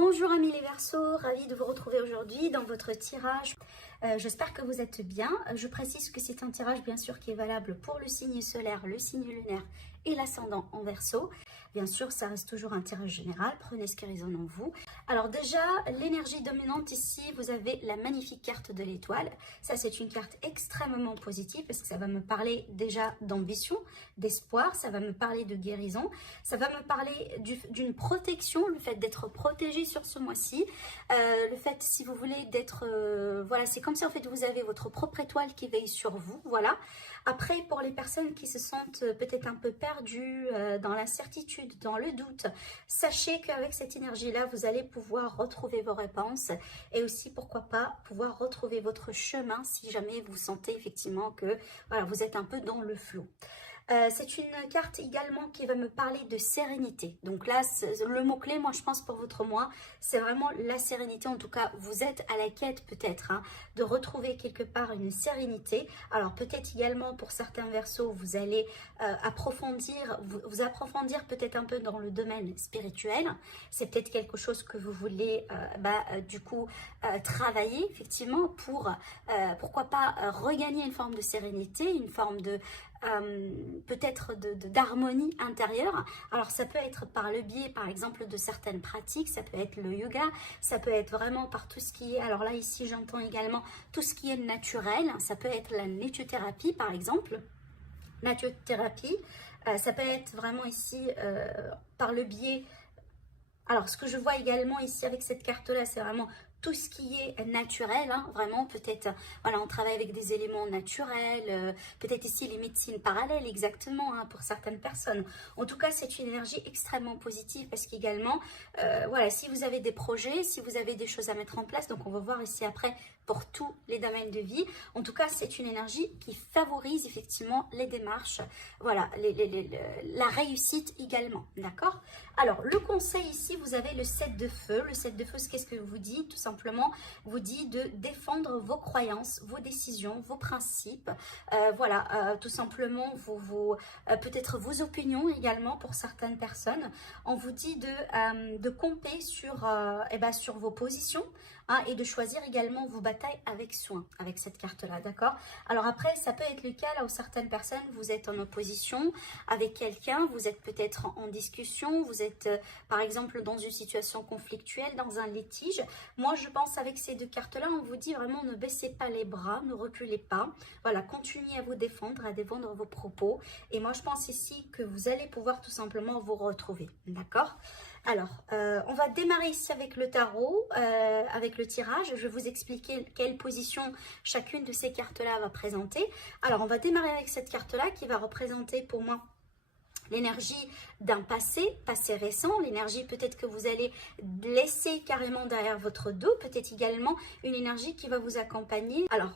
Bonjour amis les Verseaux, ravie de vous retrouver aujourd'hui dans votre tirage. J'espère que vous êtes bien. Je précise que c'est un tirage bien sûr qui est valable pour le signe solaire, le signe lunaire et l'ascendant en Verseau. Bien sûr, ça reste toujours un tirage général, prenez ce qui résonne en vous. Alors déjà, l'énergie dominante ici, vous avez la magnifique carte de l'étoile. Ça, c'est une carte extrêmement positive parce que ça va me parler déjà d'ambition, d'espoir, ça va me parler de guérison, ça va me parler d'une protection, le fait d'être protégé sur ce mois-ci, le fait, si vous voulez, d'être... voilà, c'est comme si en fait vous avez votre propre étoile qui veille sur vous, voilà. Après, pour les personnes qui se sentent peut-être un peu perdues dans l'incertitude, dans le doute, sachez qu'avec cette énergie-là, vous allez pouvoir retrouver vos réponses et aussi, pourquoi pas, pouvoir retrouver votre chemin si jamais vous sentez effectivement que voilà, vous êtes un peu dans le flou. C'est une carte également qui va me parler de sérénité. Donc là, le mot-clé, moi je pense pour votre mois, c'est vraiment la sérénité. En tout cas, vous êtes à la quête peut-être de retrouver quelque part une sérénité. Alors peut-être également pour certains Verseaux, vous allez approfondir, vous approfondir peut-être un peu dans le domaine spirituel. C'est peut-être quelque chose que vous voulez du coup travailler effectivement pour, pourquoi pas, regagner une forme de sérénité, une forme de... peut-être d'harmonie intérieure. Alors ça peut être par le biais par exemple de certaines pratiques, ça peut être le yoga, ça peut être vraiment par tout ce qui est, alors là ici j'entends également tout ce qui est naturel, ça peut être la naturothérapie par exemple, naturothérapie, ça peut être vraiment ici par le biais, alors ce que je vois également ici avec cette carte là, c'est vraiment tout ce qui est naturel, vraiment peut-être, voilà, on travaille avec des éléments naturels, peut-être ici les médecines parallèles exactement pour certaines personnes. En tout cas, c'est une énergie extrêmement positive parce qu'également, voilà, si vous avez des projets, si vous avez des choses à mettre en place, donc on va voir ici après pour tous les domaines de vie. En tout cas, c'est une énergie qui favorise effectivement les démarches, voilà, la réussite également, d'accord? Alors, le conseil ici, vous avez le 7 de feu. Le 7 de feu, qu'est-ce que vous dit? Tout simplement, vous dit de défendre vos croyances, vos décisions, vos principes, voilà, tout simplement, peut-être vos opinions également pour certaines personnes. On vous dit de camper sur vos positions, et de choisir également vos batailles avec soin, avec cette carte-là, d'accord? Alors après, ça peut être le cas là où certaines personnes, vous êtes en opposition avec quelqu'un, vous êtes peut-être en discussion, vous êtes par exemple dans une situation conflictuelle, dans un litige. Moi, je pense avec ces deux cartes-là, on vous dit vraiment ne baissez pas les bras, ne reculez pas. Voilà, continuez à vous défendre, à défendre vos propos. Et moi, je pense ici que vous allez pouvoir tout simplement vous retrouver, d'accord? Alors, on va démarrer ici avec le tarot, avec le tirage. Je vais vous expliquer quelle position chacune de ces cartes-là va présenter. Alors, on va démarrer avec cette carte-là qui va représenter pour moi l'énergie d'un passé récent, l'énergie peut-être que vous allez laisser carrément derrière votre dos, peut-être également une énergie qui va vous accompagner. Alors,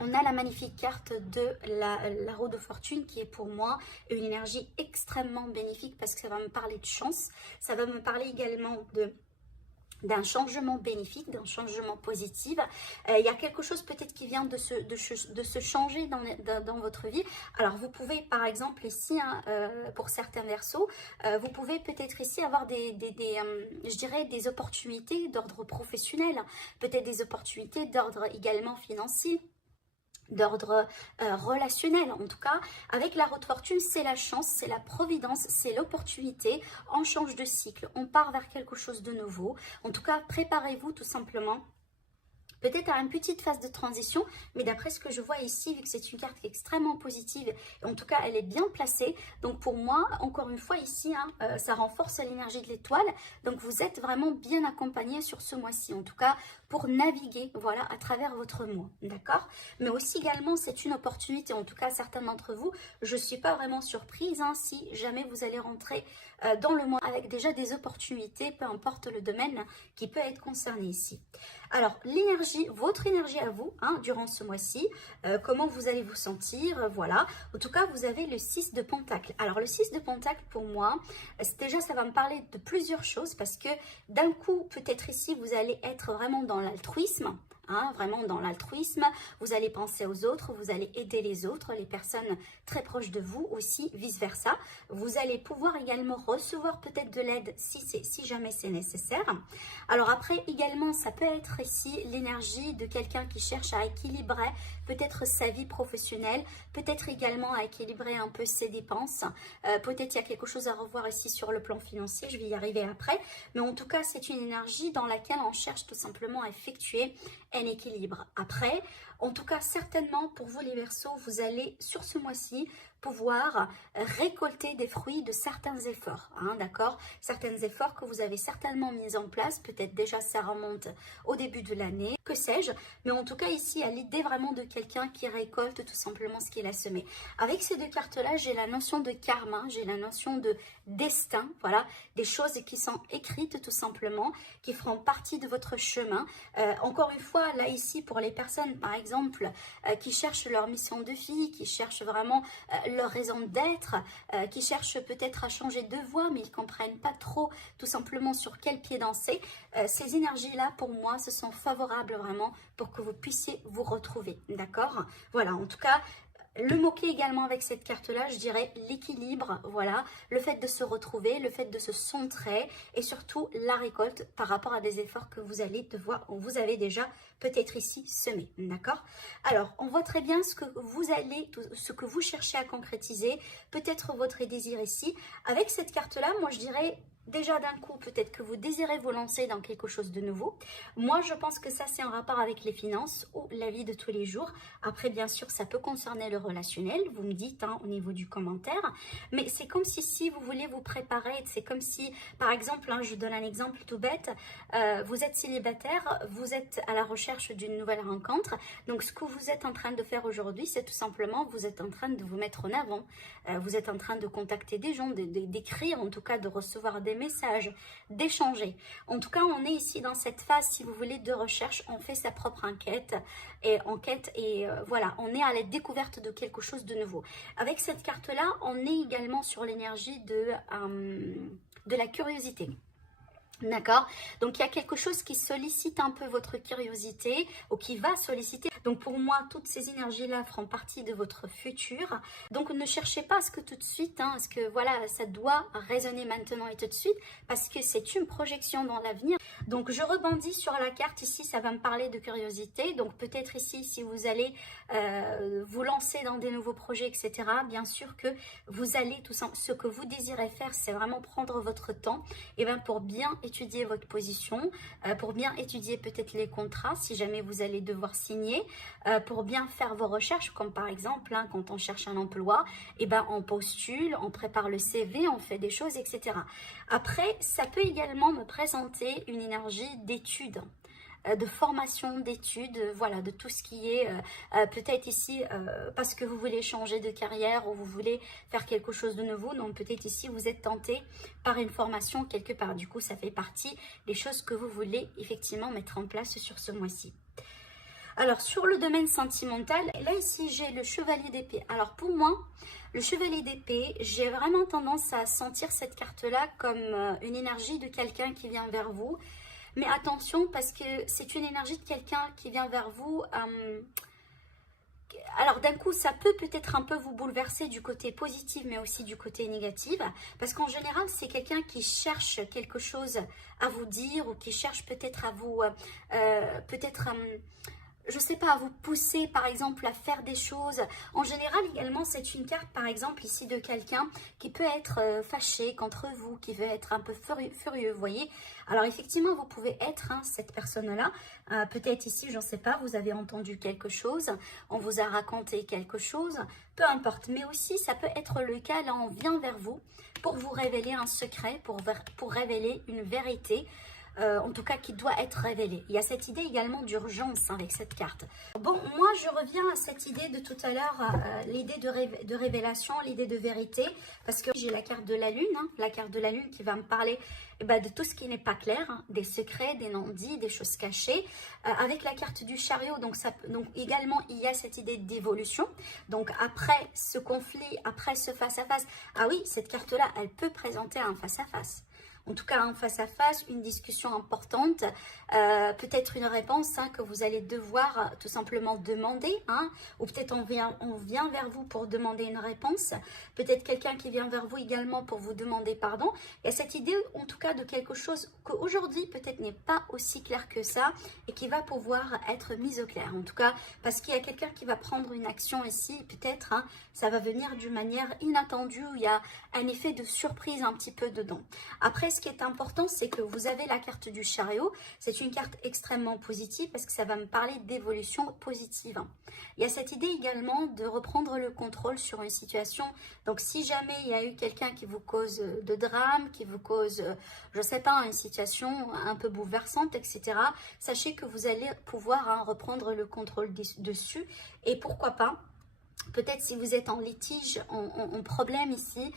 on a la magnifique carte de la roue de fortune qui est pour moi une énergie extrêmement bénéfique parce que ça va me parler de chance. Ça va me parler également d'un changement bénéfique, d'un changement positif. Il y a quelque chose peut-être qui vient de se changer dans votre vie. Alors vous pouvez par exemple ici, pour certains Verseaux, vous pouvez peut-être ici avoir je dirais des opportunités d'ordre professionnel, peut-être des opportunités d'ordre également financier, d'ordre relationnel. En tout cas, avec la roue de fortune, c'est la chance, c'est la providence, c'est l'opportunité. On change de cycle, on part vers quelque chose de nouveau. En tout cas, préparez-vous tout simplement peut-être à une petite phase de transition, mais d'après ce que je vois ici, vu que c'est une carte qui est extrêmement positive, et en tout cas elle est bien placée, donc pour moi, encore une fois ici, ça renforce l'énergie de l'étoile, donc vous êtes vraiment bien accompagné sur ce mois-ci, en tout cas pour naviguer, voilà, à travers votre mois, d'accord? Mais aussi également, c'est une opportunité, en tout cas certains d'entre vous, je ne suis pas vraiment surprise, si jamais vous allez rentrer dans le mois avec déjà des opportunités, peu importe le domaine qui peut être concerné ici. Alors, votre énergie à vous, durant ce mois-ci, comment vous allez vous sentir, voilà. En tout cas, vous avez le 6 de Pentacle. Alors, le 6 de Pentacle, pour moi, déjà, ça va me parler de plusieurs choses parce que d'un coup, peut-être ici, vous allez être vraiment dans l'altruisme, hein, vraiment dans l'altruisme. Vous allez penser aux autres, vous allez aider les autres, les personnes très proches de vous aussi, vice-versa. Vous allez pouvoir également recevoir peut-être de l'aide si jamais c'est nécessaire. Alors après, également, ça peut être ici l'énergie de quelqu'un qui cherche à équilibrer peut-être sa vie professionnelle, peut-être également à équilibrer un peu ses dépenses. Peut-être il y a quelque chose à revoir ici sur le plan financier, je vais y arriver après. Mais en tout cas, c'est une énergie dans laquelle on cherche tout simplement à effectuer un équilibre. Après, en tout cas, certainement pour vous les Verseaux, vous allez sur ce mois-ci pouvoir récolter des fruits de certains efforts, hein, d'accord? Certains efforts que vous avez certainement mis en place, peut-être déjà ça remonte au début de l'année, que sais-je, mais en tout cas ici, à l'idée vraiment de quelqu'un qui récolte tout simplement ce qu'il a semé. Avec ces deux cartes-là, j'ai la notion de karma, j'ai la notion de destin, voilà, des choses qui sont écrites tout simplement, qui feront partie de votre chemin. Encore une fois, là ici, pour les personnes, par exemple, qui cherchent leur mission de vie, qui cherchent vraiment leur raison d'être, qui cherchent peut-être à changer de voie, mais ils ne comprennent pas trop tout simplement sur quel pied danser. Ces énergies-là, pour moi, ce sont favorables vraiment pour que vous puissiez vous retrouver, d'accord? Voilà, en tout cas, le mot-clé également avec cette carte-là, je dirais l'équilibre, voilà, le fait de se retrouver, le fait de se centrer et surtout la récolte par rapport à des efforts que vous allez devoir, vous avez déjà peut-être ici semé, d'accord? Alors, on voit très bien ce que vous cherchez à concrétiser, peut-être votre désir ici. Avec cette carte-là, moi je dirais déjà d'un coup, peut-être que vous désirez vous lancer dans quelque chose de nouveau. Moi, je pense que ça, c'est en rapport avec les finances ou la vie de tous les jours. Après, bien sûr, ça peut concerner le relationnel. Vous me dites hein, au niveau du commentaire. Mais c'est comme si vous voulez vous préparer. C'est comme si, par exemple, hein, je donne un exemple tout bête. Vous êtes célibataire, vous êtes à la recherche d'une nouvelle rencontre. Donc, ce que vous êtes en train de faire aujourd'hui, c'est tout simplement, vous êtes en train de vous mettre en avant. Vous êtes en train de contacter des gens, d'écrire, en tout cas de recevoir des messages, d'échanger. En tout cas, on est ici dans cette phase, si vous voulez, de recherche. On fait sa propre enquête et voilà, on est à la découverte de quelque chose de nouveau. Avec cette carte-là, on est également sur l'énergie de la curiosité. D'accord? Donc, il y a quelque chose qui sollicite un peu votre curiosité ou qui va solliciter. Donc, pour moi, toutes ces énergies-là feront partie de votre futur. Donc, ne cherchez pas à ce que tout de suite, hein, parce que voilà, ça doit résonner maintenant et tout de suite parce que c'est une projection dans l'avenir. Donc, je rebondis sur la carte ici, ça va me parler de curiosité. Donc, peut-être ici, si vous allez vous lancer dans des nouveaux projets, etc., bien sûr que vous allez, tout ça, ce que vous désirez faire, c'est vraiment prendre votre temps et bien pour bien étudier votre position, pour bien étudier peut-être les contrats, si jamais vous allez devoir signer, pour bien faire vos recherches, comme par exemple, hein, quand on cherche un emploi, et ben on postule, on prépare le CV, on fait des choses, etc. Après, ça peut également me présenter une énergie d'étude, de formation, d'études, voilà, de tout ce qui est peut-être ici parce que vous voulez changer de carrière ou vous voulez faire quelque chose de nouveau. Donc peut-être ici vous êtes tenté par une formation quelque part. Du coup, ça fait partie des choses que vous voulez effectivement mettre en place sur ce mois-ci. Alors, sur le domaine sentimental, là ici j'ai le chevalier d'épée. Alors pour moi, le chevalier d'épée, j'ai vraiment tendance à sentir cette carte-là comme une énergie de quelqu'un qui vient vers vous. Mais attention, parce que c'est une énergie de quelqu'un qui vient vers vous. Alors d'un coup, ça peut peut-être un peu vous bouleverser du côté positif, mais aussi du côté négatif. Parce qu'en général, c'est quelqu'un qui cherche quelque chose à vous dire ou qui cherche peut-être à vous... je sais pas, à vous pousser par exemple à faire des choses. En général également, c'est une carte par exemple ici de quelqu'un qui peut être fâché contre vous, qui veut être un peu furieux, vous voyez. Alors effectivement, vous pouvez être hein, cette personne-là. Peut-être ici, je ne sais pas, vous avez entendu quelque chose, on vous a raconté quelque chose, peu importe. Mais aussi, ça peut être le cas, là on vient vers vous pour vous révéler un secret, pour révéler une vérité. En tout cas qui doit être révélé. Il y a cette idée également d'urgence avec cette carte. Bon, moi je reviens à cette idée de tout à l'heure, l'idée de révélation, l'idée de vérité, parce que j'ai la carte de la lune, hein, la carte de la lune qui va me parler de tout ce qui n'est pas clair, hein, des secrets, des non-dits, des choses cachées. Avec la carte du chariot, donc également il y a cette idée d'évolution. Donc après ce conflit, après ce face-à-face, ah oui, cette carte-là, elle peut présenter un face-à-face. en tout cas face à face, une discussion importante, peut-être une réponse que vous allez devoir tout simplement demander, ou peut-être on vient vers vous pour demander une réponse, peut-être quelqu'un qui vient vers vous également pour vous demander pardon. Il y a cette idée en tout cas de quelque chose qu'aujourd'hui peut-être n'est pas aussi clair que ça et qui va pouvoir être mise au clair, en tout cas parce qu'il y a quelqu'un qui va prendre une action ici, peut-être ça va venir d'une manière inattendue, où il y a un effet de surprise un petit peu dedans. Après, ce qui est important, c'est que vous avez la carte du chariot. C'est une carte extrêmement positive parce que ça va me parler d'évolution positive. Il y a cette idée également de reprendre le contrôle sur une situation. Donc, si jamais il y a eu quelqu'un qui vous cause de drame, qui vous cause, je ne sais pas, une situation un peu bouleversante, etc., sachez que vous allez pouvoir reprendre le contrôle dessus. Et pourquoi pas, peut-être si vous êtes en litige, en problème ici,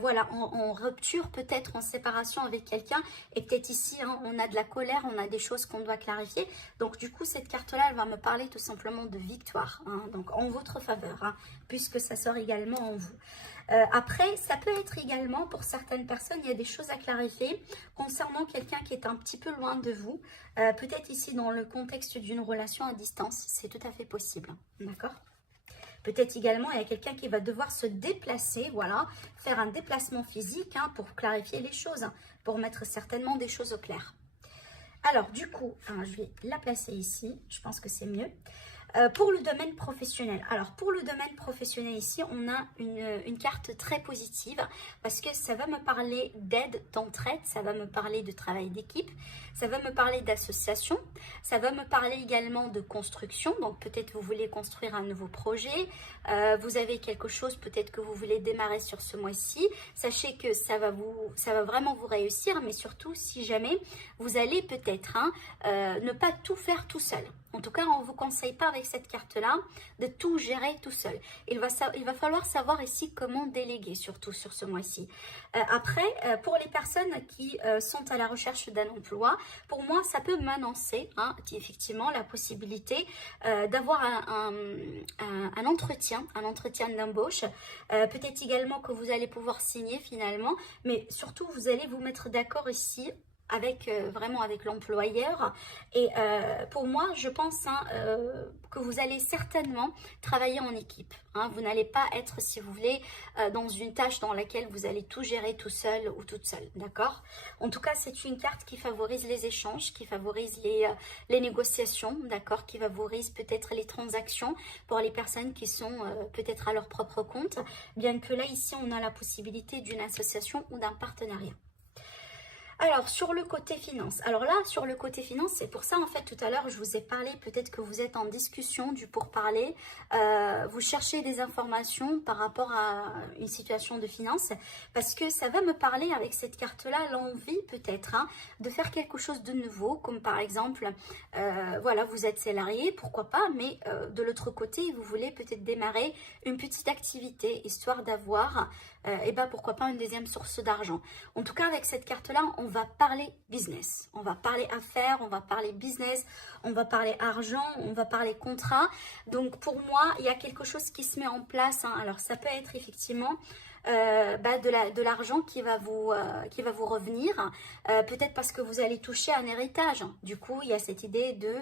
voilà, en rupture, peut-être en séparation avec quelqu'un, et peut-être ici, on a de la colère, on a des choses qu'on doit clarifier. Donc du coup, cette carte-là, elle va me parler tout simplement de victoire, donc en votre faveur, puisque ça sort également en vous. Après, ça peut être également, pour certaines personnes, il y a des choses à clarifier concernant quelqu'un qui est un petit peu loin de vous, peut-être ici dans le contexte d'une relation à distance, c'est tout à fait possible, d'accord ? Peut-être également, il y a quelqu'un qui va devoir se déplacer, voilà, faire un déplacement physique pour clarifier les choses, pour mettre certainement des choses au clair. Alors, du coup, je vais la placer ici, je pense que c'est mieux. Pour le domaine professionnel, alors pour le domaine professionnel ici, on a une carte très positive parce que ça va me parler d'aide, d'entraide, ça va me parler de travail d'équipe, ça va me parler d'association, ça va me parler également de construction, donc peut-être vous voulez construire un nouveau projet, vous avez quelque chose peut-être que vous voulez démarrer sur ce mois-ci, sachez que ça va vraiment vous réussir, mais surtout si jamais vous allez peut-être ne pas tout faire tout seul. En tout cas, on ne vous conseille pas avec cette carte-là de tout gérer tout seul. Il va falloir savoir ici comment déléguer, surtout sur ce mois-ci. Après, pour les personnes qui sont à la recherche d'un emploi, pour moi, ça peut m'annoncer effectivement la possibilité d'avoir un entretien d'embauche. Peut-être également que vous allez pouvoir signer finalement, mais surtout, vous allez vous mettre d'accord ici vraiment avec l'employeur. Et pour moi, je pense que vous allez certainement travailler en équipe. Vous n'allez pas être, si vous voulez, dans une tâche dans laquelle vous allez tout gérer tout seul ou toute seule, d'accord? En tout cas, c'est une carte qui favorise les échanges, qui favorise les négociations, d'accord? Qui favorise peut-être les transactions pour les personnes qui sont peut-être à leur propre compte, bien que là, ici, on a la possibilité d'une association ou d'un partenariat. Alors, sur le côté finance. Alors là, sur le côté finance, c'est pour ça, en fait, tout à l'heure, je vous ai parlé, peut-être que vous êtes en discussion du pourparler. Vous cherchez des informations par rapport à une situation de finance, parce que ça va me parler avec cette carte-là, l'envie peut-être de faire quelque chose de nouveau, comme par exemple, voilà, vous êtes salarié, pourquoi pas, mais de l'autre côté, vous voulez peut-être démarrer une petite activité, histoire d'avoir, pourquoi pas, une deuxième source d'argent. En tout cas, avec cette carte-là, on va parler business, on va parler affaires, on va parler business, on va parler argent, on va parler contrat. Donc pour moi, il y a quelque chose qui se met en place. Alors ça peut être effectivement de l'argent qui va vous revenir, peut-être parce que vous allez toucher un héritage. Du coup, il y a cette idée de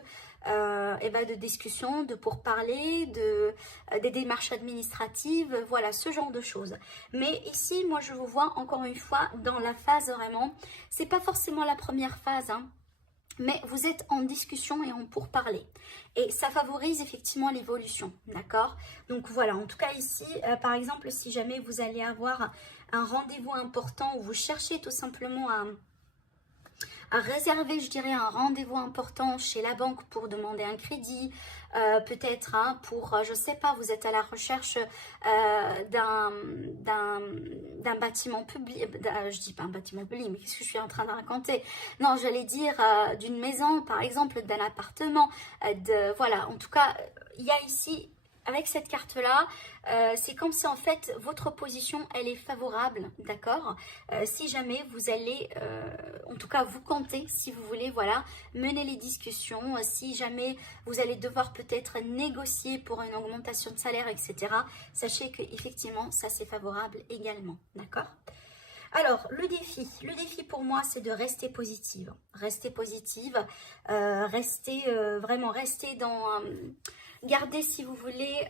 discussion, de pourparler, des démarches administratives, voilà, ce genre de choses. Mais ici, moi, je vous vois encore une fois dans la phase vraiment, c'est pas forcément la première phase, mais vous êtes en discussion et en pourparler. Et ça favorise effectivement l'évolution, d'accord? Donc voilà, en tout cas ici, par exemple, si jamais vous allez avoir un rendez-vous important ou vous cherchez tout simplement à réserver, je dirais, un rendez-vous important chez la banque pour demander un crédit, peut-être pour, je sais pas, vous êtes à la recherche d'un bâtiment public, je dis pas un bâtiment public, mais qu'est-ce que je suis en train de raconter? Non, j'allais dire d'une maison, par exemple, d'un appartement, voilà, en tout cas, il y a ici, avec cette carte-là, c'est comme si en fait votre position elle est favorable, d'accord? Si jamais vous allez, en tout cas vous comptez, si vous voulez, voilà, mener les discussions, si jamais vous allez devoir peut-être négocier pour une augmentation de salaire, etc. Sachez que effectivement ça c'est favorable également, d'accord? Alors, le défi pour moi, c'est de rester positive. Rester positive, vraiment rester dans... Gardez, si vous voulez,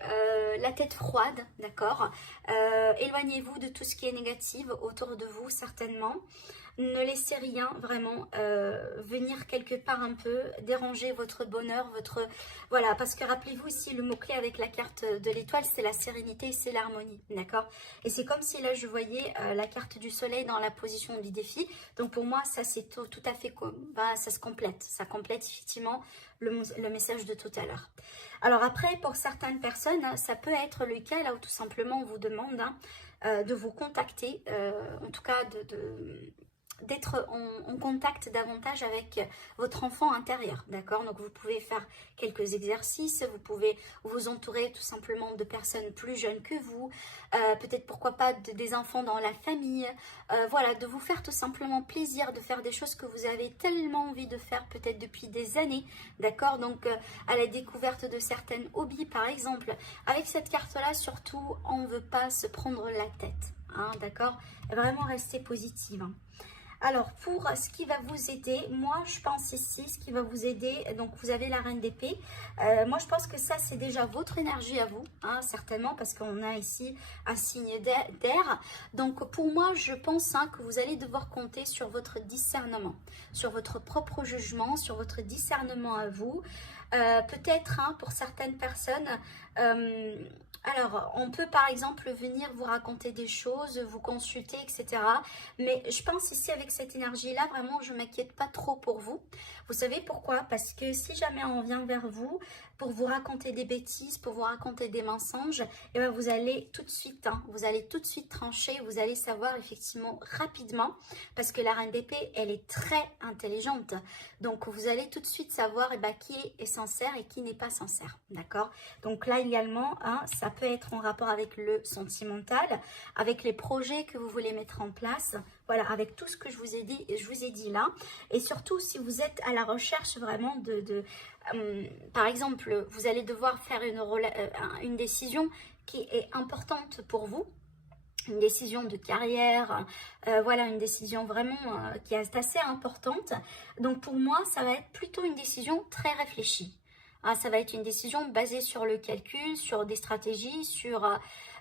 la tête froide, d'accord. Éloignez-vous de tout ce qui est négatif autour de vous, certainement. Ne laissez rien vraiment venir quelque part un peu déranger votre bonheur, votre... Voilà, parce que rappelez-vous ici, le mot-clé avec la carte de l'étoile, c'est la sérénité et c'est l'harmonie, d'accord. Et c'est comme si là, je voyais la carte du soleil dans la position du défi. Donc pour moi, ça c'est tout à fait comme... Bah, ça se complète. Ça complète effectivement le message de tout à l'heure. Alors après, pour certaines personnes, ça peut être le cas là où tout simplement on vous demande de vous contacter, en tout cas d'être en contact davantage avec votre enfant intérieur, d'accord. Donc vous pouvez faire quelques exercices, vous pouvez vous entourer tout simplement de personnes plus jeunes que vous, peut-être pourquoi pas des enfants dans la famille, voilà, de vous faire tout simplement plaisir, de faire des choses que vous avez tellement envie de faire peut-être depuis des années, d'accord. Donc à la découverte de certaines hobbies par exemple. Avec cette carte là surtout, on ne veut pas se prendre la tête, hein, d'accord. Vraiment rester positive, hein. Alors, pour ce qui va vous aider, moi, je pense ici, ce qui va vous aider, donc vous avez la reine d'épée. Moi, je pense que ça, c'est déjà votre énergie à vous, hein, certainement, parce qu'on a ici un signe d'air. Donc, pour moi, je pense que vous allez devoir compter sur votre discernement, sur votre propre jugement, sur votre discernement à vous. Peut-être, pour certaines personnes... alors, on peut par exemple venir vous raconter des choses, vous consulter, etc. Mais je pense ici avec cette énergie-là, vraiment, je ne m'inquiète pas trop pour vous. Vous savez pourquoi? Parce que si jamais on vient vers vous pour vous raconter des bêtises, pour vous raconter des mensonges, et bien vous allez tout de suite, vous allez tout de suite trancher, vous allez savoir effectivement rapidement, parce que la reine d'épée, elle est très intelligente. Donc, vous allez tout de suite savoir qui est sincère et qui n'est pas sincère, d'accord? Donc là également, ça peut être en rapport avec le sentimental, avec les projets que vous voulez mettre en place, voilà, avec tout ce que je vous ai dit là. Et surtout, si vous êtes à la recherche vraiment par exemple, vous allez devoir faire une décision qui est importante pour vous, une décision de carrière, voilà, une décision vraiment qui est assez importante. Donc pour moi, ça va être plutôt une décision très réfléchie. Ça va être une décision basée sur le calcul, sur des stratégies,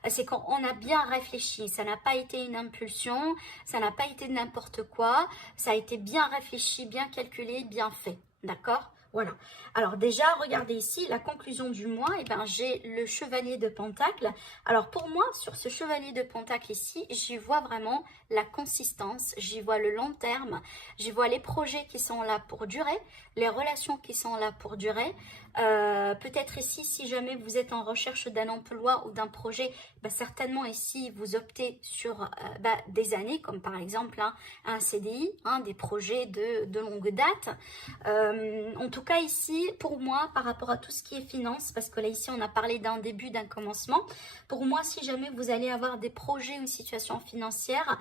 c'est quand on a bien réfléchi. Ça n'a pas été une impulsion, ça n'a pas été n'importe quoi. Ça a été bien réfléchi, bien calculé, bien fait. D'accord ? Voilà. Alors déjà, regardez ici, la conclusion du mois, j'ai le chevalier de Pentacle. Alors pour moi, sur ce chevalier de Pentacle ici, j'y vois vraiment la consistance, j'y vois le long terme, j'y vois les projets qui sont là pour durer, les relations qui sont là pour durer. Peut-être ici, si jamais vous êtes en recherche d'un emploi ou d'un projet, certainement ici, vous optez sur des années, comme par exemple un CDI, des projets de longue date. En tout cas ici, pour moi, par rapport à tout ce qui est finance, parce que là ici, on a parlé d'un début, d'un commencement. Pour moi, si jamais vous allez avoir des projets ou une situation financière,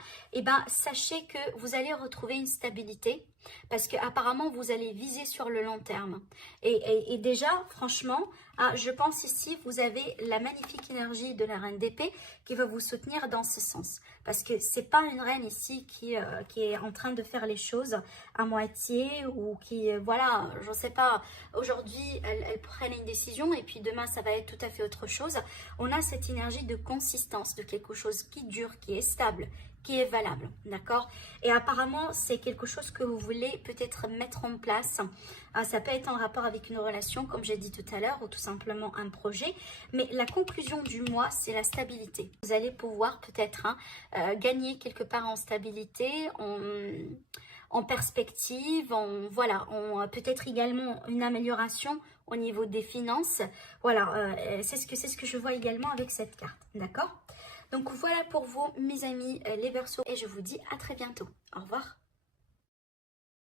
sachez que vous allez retrouver une stabilité. Parce que apparemment vous allez viser sur le long terme. Et déjà, franchement, je pense ici, vous avez la magnifique énergie de la reine d'épée qui va vous soutenir dans ce sens. Parce que c'est pas une reine ici qui est en train de faire les choses à moitié ou qui, voilà, je sais pas, aujourd'hui, elle prenne une décision et puis demain, ça va être tout à fait autre chose. On a cette énergie de consistance, de quelque chose qui dure, qui est stable, qui est valable, d'accord? Et apparemment, c'est quelque chose que vous voulez peut-être mettre en place. Ça peut être en rapport avec une relation, comme j'ai dit tout à l'heure, ou tout simplement un projet. Mais la conclusion du mois, c'est la stabilité. Vous allez pouvoir peut-être gagner quelque part en stabilité, en perspective, voilà, peut-être également une amélioration au niveau des finances. Voilà, c'est ce que je vois également avec cette carte, d'accord? Donc voilà pour vous mes amis les Verseaux et je vous dis à très bientôt. Au revoir.